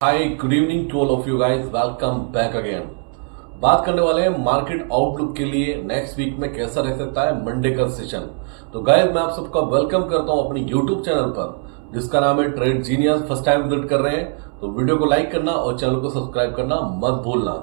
Hi good evening to all of you guys, welcome back again. बात करने वाले हैं मार्केट आउटलुक के लिए नेक्स्ट वीक में कैसा रह सकता है मंडे का सेशन। तो गाइस मैं आप सबका वेलकम करता हूं अपनी यूट्यूब चैनल पर जिसका नाम है trade genius. First time visit कर रहे हैं तो वीडियो को लाइक करना और चैनल को सब्सक्राइब करना मत भूलना।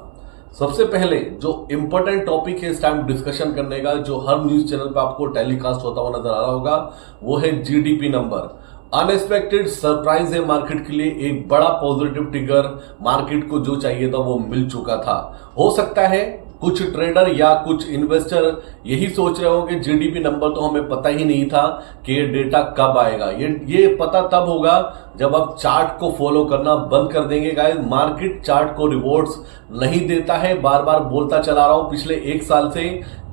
सबसे पहले जो इंपॉर्टेंट टॉपिक है इस टाइम डिस्कशन करने का, जो हर न्यूज चैनल पर आपको टेलीकास्ट होता हुआ नजर आ रहा होगा, वो है जीडीपी नंबर। अनएक्सपेक्टेड सरप्राइज है मार्केट के लिए, एक बड़ा पॉजिटिव ट्रिगर मार्केट को जो चाहिए था वो मिल चुका था। हो सकता है कुछ ट्रेडर या कुछ इन्वेस्टर यही सोच रहे हो कि जीडीपी नंबर तो हमें पता ही नहीं था कि ये डेटा कब आएगा। ये पता तब होगा जब आप चार्ट को फॉलो करना बंद कर देंगे। गाइस मार्केट चार्ट को रिवॉर्ड्स नहीं देता है, बार बार बोलता चला रहा हूं पिछले एक साल से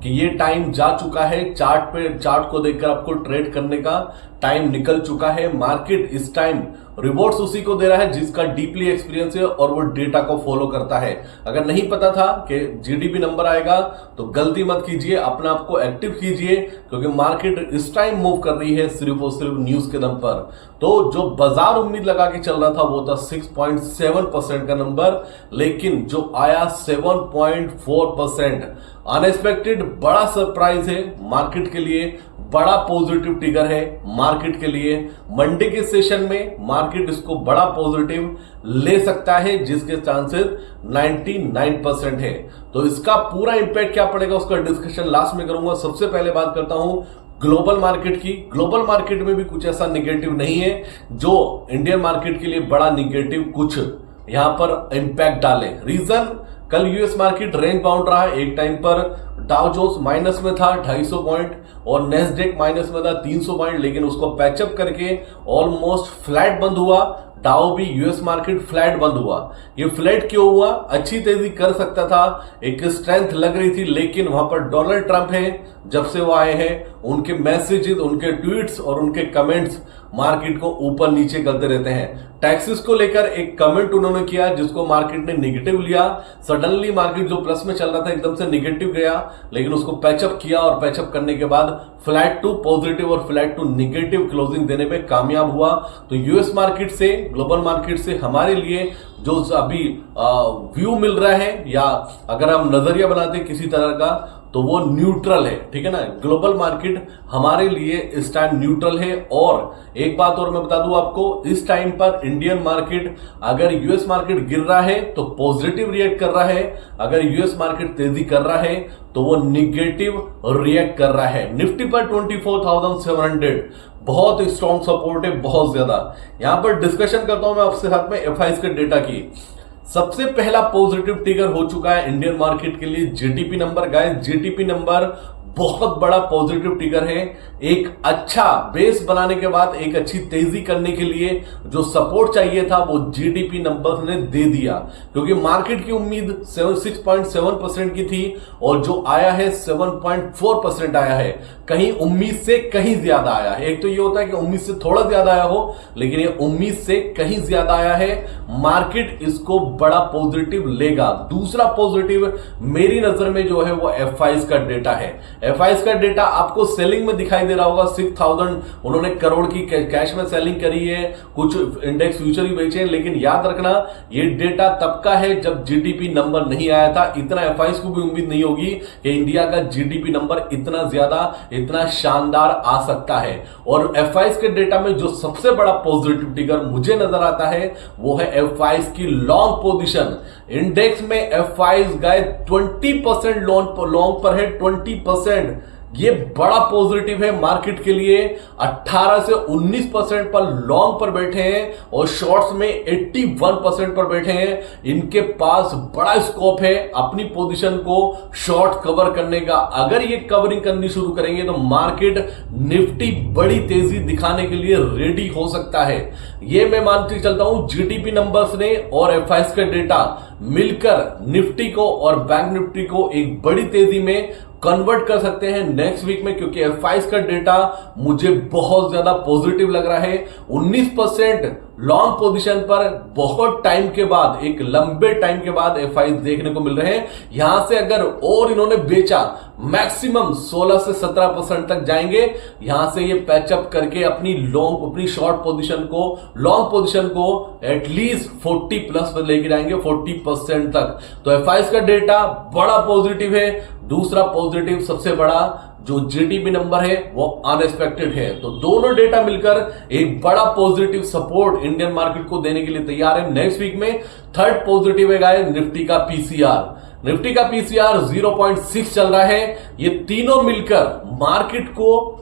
कि ये टाइम जा चुका है। चार्ट को देखकर आपको ट्रेड करने का टाइम निकल चुका है। मार्केट इस टाइम रिवॉर्ड्स उसी को दे रहा है जिसका डीपली एक्सपीरियंस है और वो डेटा को फॉलो करता है। अगर नहीं पता था कि जीडीपी नंबर आएगा तो गलती मत कीजिए, अपने आप को एक्टिव कीजिए, क्योंकि मार्केट इस टाइम मूव कर रही है सिर्फ और सिर्फ न्यूज के दम पर। तो जो बाजार उम्मीद लगा के चल रहा था वो था 6.7% का नंबर, लेकिन जो आया 7.4%। अनएक्सपेक्टेड बड़ा सरप्राइज है मार्केट के लिए, बड़ा पॉजिटिव ट्रिगर है मार्केट के लिए। मंडे के सेशन में मार्केट इसको बड़ा पॉजिटिव ले सकता है जिसके चांसेस 99% है। तो इसका पूरा इंपैक्ट क्या पड़ेगा उसका डिस्कशन लास्ट में करूंगा। सबसे पहले बात करता हूं ग्लोबल मार्केट की। ग्लोबल मार्केट में भी कुछ ऐसा निगेटिव नहीं है जो इंडियन मार्केट के लिए बड़ा निगेटिव कुछ यहां पर इंपैक्ट डाले। रीजन, कल यूएस मार्केट रेंज बाउंड रहा। एक टाइम पर डाउ जोन्स माइनस में था 250 पॉइंट और नेस्डेक माइनस में था 300 पॉइंट, लेकिन उसको पैचअप करके ऑलमोस्ट फ्लैट बंद हुआ। डाउ भी यूएस मार्केट फ्लैट बंद हुआ। ये फ्लैट क्यों हुआ? अच्छी तेजी कर सकता था, एक स्ट्रेंथ लग रही थी, लेकिन वहां पर डोनाल्ड ट्रंप है, जब से वो आए हैं उनके मैसेजेस, उनके ट्वीट्स और उनके कमेंट्स मार्केट को ऊपर नीचे करते रहते हैं। टैक्सेस को लेकर एक कमेंट उन्होंने किया जिसको मार्केट ने नेगेटिव लिया। सडनली मार्केट जो प्लस में चल रहा था एकदम से नेगेटिव गया, लेकिन उसको पैचअप किया और पैचअप करने के बाद फ्लैट टू पॉजिटिव और फ्लैट टू नेगेटिव क्लोजिंग देने में कामयाब हुआ। तो यूएस मार्केट से, ग्लोबल मार्केट से हमारे लिए जो अभी व्यू मिल रहा है, या अगर हम नजरिया बनाते हैं किसी तरह का, तो वो न्यूट्रल है। ठीक है ना, ग्लोबल मार्केट हमारे लिए इस टाइम न्यूट्रल है। और एक बात और मैं बता दूं आपको, इस टाइम पर इंडियन मार्केट, अगर यूएस मार्केट गिर रहा है तो पॉजिटिव रिएक्ट कर रहा है, अगर यूएस मार्केट तेजी कर रहा है तो वो निगेटिव रिएक्ट कर रहा है। निफ्टी पर 24,700 बहुत स्ट्रॉन्ग सपोर्ट है, बहुत ज्यादा। यहां पर डिस्कशन करता हूं मैं आपसे साथ में एफआईएस के डेटा की। सबसे पहला पॉजिटिव ट्रिगर हो चुका है इंडियन मार्केट के लिए GDP number. Guys GDP number बहुत बड़ा पॉजिटिव ट्रिगर है। एक अच्छा बेस बनाने के बाद एक अच्छी तेजी करने के लिए जो सपोर्ट चाहिए था वो जीडीपी नंबर ने दे दिया, क्योंकि मार्केट की उम्मीद 6.7% की थी और जो आया है 7.4% आया है। कहीं उम्मीद से कहीं ज्यादा आया है। एक तो ये होता है कि उम्मीद से थोड़ा ज्यादा आया हो, लेकिन ये उम्मीद से कहीं ज्यादा आया है। मार्केट इसको बड़ा पॉजिटिव लेगा। दूसरा पॉजिटिव मेरी नजर में जो है वो एफआईएस का डेटा है। एफआईएस का डेटा आपको सेलिंग में दिखाई दे रहा होगा। 6,000 उन्होंने करोड़ की कैश में सेलिंग करी है, कुछ इंडेक्स फ्यूचर ही बेचे हैं, लेकिन याद रखना ये डेटा तब का है जब जीडीपी नंबर नहीं आया था। इतना एफआईएस को भी उम्मीद नहीं होगी कि इंडिया का जीडीपी नंबर इतना ज्यादा, इतना शानदार आ सकता है। और एफआईएस के डेटा में जो सबसे बड़ा पॉजिटिव ट्रिगर मुझे नजर आता है वो है एफआईएस की लॉन्ग पोजीशन। इंडेक्स में एफआईएस गए 20% लॉन्ग पर है, 20%। ये बड़ा पॉजिटिव है मार्केट के लिए। 18 से 19% पर लॉन्ग पर बैठे हैं और शॉर्ट्स में 81% पर बैठे हैं। इनके पास बड़ा स्कोप है अपनी पोजीशन को शॉर्ट कवर करने का। अगर ये कवरिंग करनी शुरू करेंगे तो मार्केट निफ्टी बड़ी तेजी दिखाने के लिए रेडी हो सकता है। ये मैं मानते चलता हूं जीडीपी नंबर्स ने और एफआईएस का डेटा मिलकर निफ्टी को और बैंक निफ्टी को एक बड़ी तेजी में कन्वर्ट कर सकते हैं नेक्स्ट वीक में, क्योंकि F5 का डेटा मुझे बहुत ज्यादा पॉजिटिव लग रहा है। 19% लॉन्ग पोजीशन पर बहुत टाइम के बाद, एक लंबे टाइम के बाद F5 देखने को मिल रहे हैं। यहां से अगर और इन्होंने बेचा, मैक्सिमम 16 से 17% तक जाएंगे। यहां से ये पैचअप करके अपनी शॉर्ट पोजीशन को, लॉन्ग पोजीशन को एटलीस्ट 40 प्लस पर लेके जाएंगे, 40% तक। तो F5 का डेटा बड़ा पॉजिटिव है। दूसरा पॉजिटिव सबसे बड़ा जो जीडीपी नंबर है वो अनएक्सपेक्टेड है। तो दोनों डेटा मिलकर एक बड़ा पॉजिटिव सपोर्ट इंडियन मार्केट को देने के लिए तैयार है नेक्स्ट वीक में। थर्ड पॉजिटिव है गाइस निफ्टी का पीसीआर। निफ्टी का पीसीआर 0.6 चल रहा है। ये तीनों मिलकर मार्केट को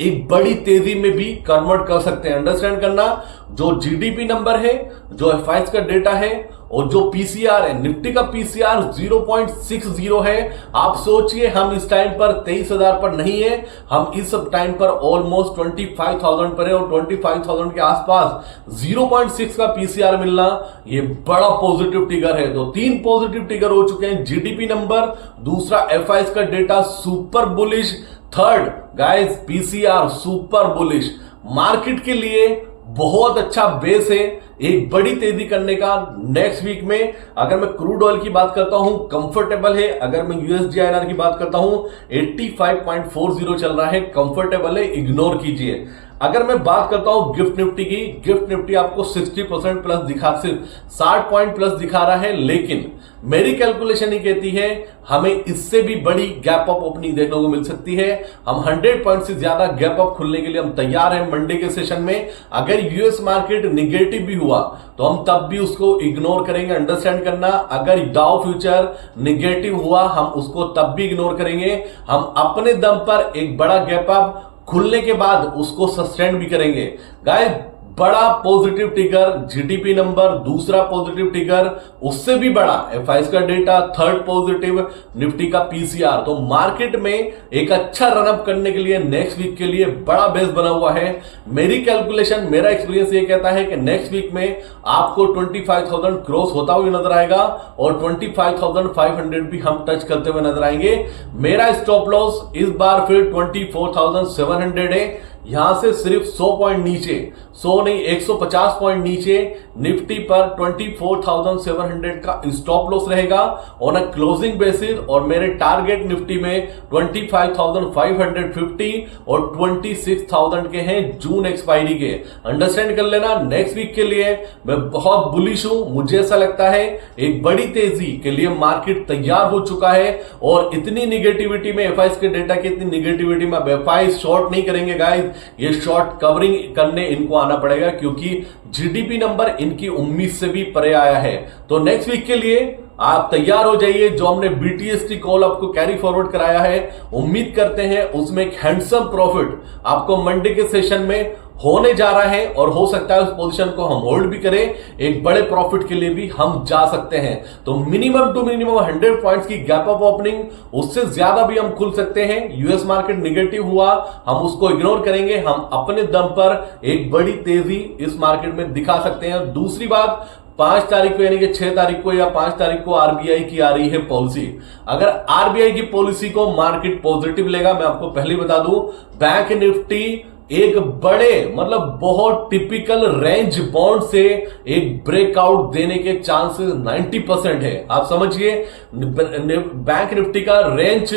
एक बड़ी तेजी में भी कन्वर्ट कर सकते हैं। अंडरस्टैंड करना, जो जीडीपी नंबर है, जो F5 का डेटा है और जो पीसीआर है, निफ्टी का पीसीआर 0.60 है। आप सोचिए, हम इस टाइम पर 23,000 पर नहीं है, हम इस टाइम पर ऑलमोस्ट 25,000 पर है और 25,000 के आसपास 0.6 का पीसीआर मिलना ये बड़ा पॉजिटिव ट्रिगर है। तो 3 पॉजिटिव ट्रिगर हो चुके हैं, जीडीपी नंबर, दूसरा F5 का data super bullish, third guys PCR super bullish. Market के लिए बहुत अच्छा बेस है एक बड़ी तेजी करने का नेक्स्ट वीक में। अगर मैं क्रूड ऑयल की बात करता हूं, कंफर्टेबल है। अगर मैं यूएसडी आईएनआर की बात करता हूं, 85.40 चल रहा है, कंफर्टेबल है, इग्नोर कीजिए। अगर मैं बात करता हूं गिफ्ट निफ्टी की, गिफ्ट निफ्टी आपको 60% प्लस दिखा, सिर्फ 60 पॉइंट प्लस दिखा रहा है, लेकिन मेरी कैलकुलेशन ही कहती है हमें इससे भी बड़ी गैप अप ओपनिंग देखने को मिल सकती है। हम 100 पॉइंट से ज्यादा गैप अप खुलने के लिए हम तैयार हैं मंडे के सेशन में। अगर यूएस मार्केट निगेटिव भी हुआ तो हम तब भी उसको इग्नोर करेंगे। अंडरस्टैंड करना, अगर डाउ फ्यूचर निगेटिव हुआ हम उसको तब भी इग्नोर करेंगे। हम अपने दम पर एक बड़ा गैप अप खुलने के बाद उसको सस्टेन भी करेंगे। गाइस बड़ा पॉजिटिव ट्रिगर जीडीपी नंबर, दूसरा पॉजिटिव ट्रिगर उससे भी बड़ा F5 का डेटा, थर्ड पॉजिटिव निफ्टी का पीसीआर। तो मार्केट में एक अच्छा रनअप करने के लिए नेक्स्ट वीक के लिए बड़ा बेस बना हुआ है। मेरी कैलकुलेशन, मेरा एक्सपीरियंस ये कहता है कि नेक्स्ट वीक में आपको 25,000 क्रॉस होता हुआ नजर आएगा और 25,500 भी हम टच करते हुए नजर आएंगे। मेरा स्टॉप लॉस इस बार फिर 24,700 है। यहां से सिर्फ 100 पॉइंट नीचे, 100 नहीं 150 पॉइंट नीचे निफ्टी पर 24,700 का स्टॉप लॉस रहेगा ऑन अ क्लोजिंग बेसिस। और मेरे टारगेट निफ्टी में 25,550 और 26,000 के हैं जून एक्सपायरी के। अंडरस्टैंड कर लेना, नेक्स्ट वीक के लिए मैं बहुत बुलिश हूं। मुझे ऐसा लगता है एक बड़ी तेजी के लिए मार्केट तैयार हो चुका है। और इतनी निगेटिविटी में F5 के डेटा की इतनी निगेटिविटी में F5 शॉर्ट नहीं करेंगे गाइस, ये शॉर्ट कवरिंग करने इनको आना पड़ेगा, क्योंकि जीडीपी नंबर इनकी उम्मीद से भी परे आया है। तो नेक्स्ट वीक के लिए आप तैयार हो जाइए। जो हमने बीटीएसटी कॉल आपको कैरी फॉरवर्ड कराया है, उम्मीद करते हैं उसमें एक हैंडसम प्रॉफिट आपको मंडे के सेशन में होने जा रहा है। और हो सकता है उस पोजीशन को हम होल्ड भी करें, एक बड़े प्रॉफिट के लिए भी हम जा सकते हैं। तो मिनिमम टू मिनिमम 100 पॉइंट्स की गैप अप ओपनिंग, उससे ज्यादा भी हम खुल सकते हैं। यूएस मार्केट निगेटिव हुआ हम उसको इग्नोर करेंगे, हम अपने दम पर एक बड़ी तेजी इस मार्केट में दिखा सकते हैं। दूसरी बात, 5 तारीख को यानी कि 6 तारीख को या 5 तारीख को आरबीआई की आ रही है पॉलिसी। अगर आरबीआई की पॉलिसी को मार्केट पॉजिटिव लेगा, मैं आपको पहले ही बता दूं, बैंक निफ्टी एक बड़े मतलब बहुत टिपिकल रेंज बाउंड से एक ब्रेकआउट देने के चांसेस 90% है। आप समझिए, बैंक निफ्टी का रेंज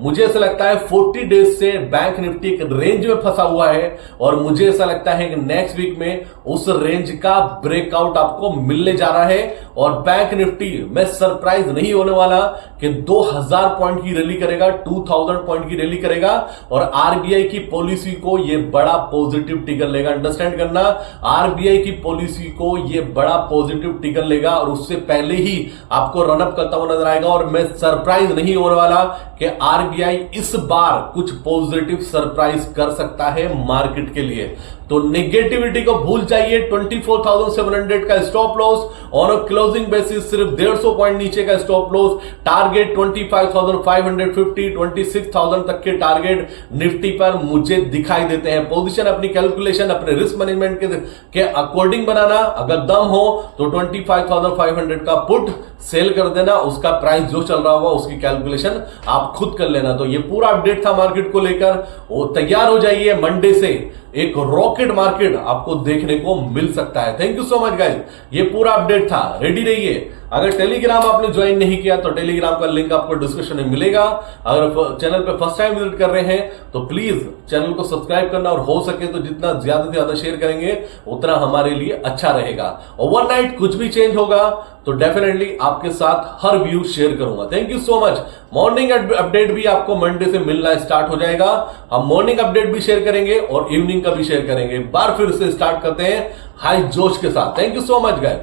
मुझे ऐसा लगता है 40 डेज से बैंक निफ्टी एक रेंज में फंसा हुआ है। और मुझे ऐसा लगता है कि नेक्स्ट वीक में उस रेंज का ब्रेकआउट आपको मिलने जा रहा है। और बैंक निफ्टी में सरप्राइज नहीं होने वाला कि 2000 पॉइंट की रैली करेगा, 2000 पॉइंट की रैली करेगा। और आरबीआई की पॉलिसी को यह बड़ा पॉजिटिव ट्रिगर लेगा। अंडरस्टैंड करना, आरबीआई की पॉलिसी को यह बड़ा पॉजिटिव ट्रिगर लेगा और उससे पहले ही आपको रनअप करता हुआ नजर आएगा। और मैं सरप्राइज नहीं होने वाला कि आरबीआई इस बार कुछ पॉजिटिव सरप्राइज कर सकता है मार्केट के लिए। तो नेगेटिविटी को भूल जाइए। 24,700 का stop loss, on a closing basis सिर्फ 150 पॉइंट नीचे का स्टॉप लॉस, टारगेट 25,550, 26,000 तक के टारगेट निफ्टी पर मुझे दिखाई देते हैं। पोजीशन अपनी कैलकुलेशन अपने रिस्क मैनेजमेंट के अकॉर्डिंग बनाना, अगर दम हो तो 25,500 का पुट सेल कर देना, उसका प्राइस जो चल रहा होगा उसकी कैलकुलेशन आप खुद कर लेना। तो ये पूरा अपडेट था मार्केट को लेकर, वो तैयार हो जाइए, मंडे से एक रॉकेट मार्केट आपको देखने को मिल सकता है। Thank you so much guys, ये पूरा अपडेट था, रेडी रहिए। अगर टेलीग्राम आपने ज्वाइन नहीं किया तो टेलीग्राम का लिंक आपको डिस्क्रिप्शन में मिलेगा। अगर चैनल पे फर्स्ट टाइम विजिट कर रहे हैं तो प्लीज चैनल को सब्सक्राइब करना, और हो सके तो जितना ज्यादा से ज्यादा शेयर करेंगे उतना हमारे लिए अच्छा रहेगा। ओवरनाइट कुछ भी चेंज होगा तो डेफिनेटली आपके साथ हर व्यू शेयर करूंगा। Thank you so much. Morning update भी आपको मंडे से मिलना स्टार्ट हो जाएगा। हम मॉर्निंग अपडेट भी शेयर करेंगे और इवनिंग का भी शेयर करेंगे। एक बार फिर से स्टार्ट करते हैं हाई जोश के साथ। Thank you so much guys,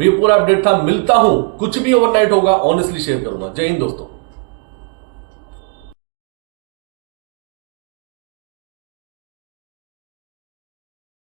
ये पूरा अपडेट था। मिलता हूं, कुछ भी ओवरनाइट होगा ऑनेस्टली शेयर करूंगा। जय हिंद दोस्तों।